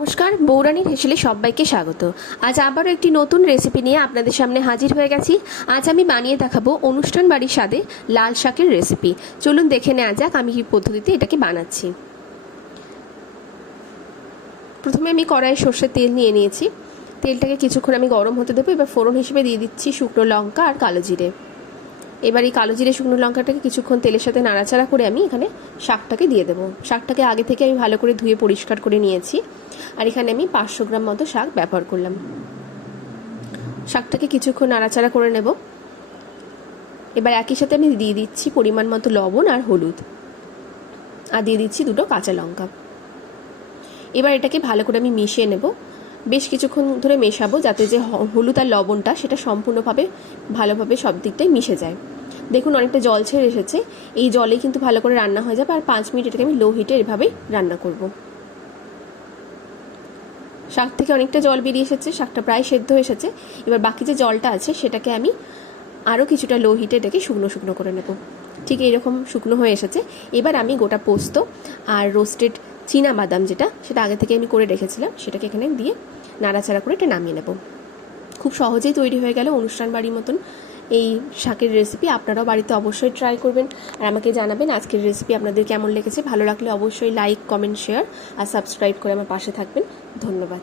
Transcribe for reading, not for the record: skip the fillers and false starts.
নমস্কার, বৌরানীর হেসেলে সবাইকে স্বাগত। আজ আবারও একটি নতুন রেসিপি নিয়ে আপনাদের সামনে হাজির হয়ে গেছি। আজ আমি বানিয়ে দেখাবো অনুষ্ঠান বাড়ির স্বাদে লাল শাকের রেসিপি। চলুন দেখে নেওয়া যাক আমি কী পদ্ধতিতে এটাকে বানাচ্ছি। প্রথমে আমি কড়াইয়ে সর্ষের তেল নিয়ে নিয়েছি। তেলটাকে কিছুক্ষণ আমি গরম হতে দেবো। এবার ফোড়ন হিসেবে দিয়ে দিচ্ছি শুকনো লঙ্কা আর কালো জিরে। এবার এই কালো জিরে শুকনো লঙ্কাটাকে কিছুক্ষণ তেলের সাথে নাড়াচাড়া করে আমি এখানে শাকটাকে দিয়ে দেবো। শাকটাকে আগে থেকে আমি ভালো করে ধুয়ে পরিষ্কার করে নিয়েছি। আর এখানে আমি 500 গ্রাম মতো শাক ব্যবহার করলাম। শাকটাকে কিছুক্ষণ নাড়াচাড়া করে নেব। এবার একই সাথে আমি দিয়ে দিচ্ছি পরিমাণ মতো লবণ আর হলুদ, আর দিয়ে দিচ্ছি 2টো কাঁচা লঙ্কা। এবার এটাকে ভালো করে আমি মিশিয়ে নেব। বেশ কিছুক্ষণ ধরে মেশাবো যাতে যে হলুদ আর লবণটা সেটা সম্পূর্ণভাবে ভালোভাবে সব দিকটাই মিশে যায়। দেখুন অনেকটা জল ছেড়ে এসেছে। এই জলে কিন্তু ভালো করে রান্না হয়ে যাবে। আর 5 মিনিট এটাকে আমি লো হিটে এভাবেই রান্না করব। শাক থেকে অনেকটা জল বেরিয়ে এসেছে, শাকটা প্রায় সেদ্ধ হয়ে এসেছে। এবার বাকি যে জলটা আছে সেটাকে আমি আরও কিছুটা লো হিটে এটাকে শুকনো শুকনো করে নেব। ঠিক এইরকম শুকনো হয়ে এসেছে। এবার আমি গোটা পোস্ত আর রোস্টেড চীনা বাদাম সেটা আগে থেকে আমি করে রেখেছিলাম সেটাকে এখানে দিয়ে নাড়াচাড়া করে এটা নামিয়ে নেব। খুব সহজেই তৈরি হয়ে গেল অনুষ্ঠান বাড়ির মতন এই শাকের রেসিপি। আপনারাও বাড়িতে অবশ্যই ট্রাই করবেন আর আমাকে জানাবেন আজকের রেসিপি আপনাদের কেমন লেগেছে। ভালো লাগলে অবশ্যই লাইক, কমেন্ট, শেয়ার আর সাবস্ক্রাইব করে আমার পাশে থাকবেন। ধন্যবাদ।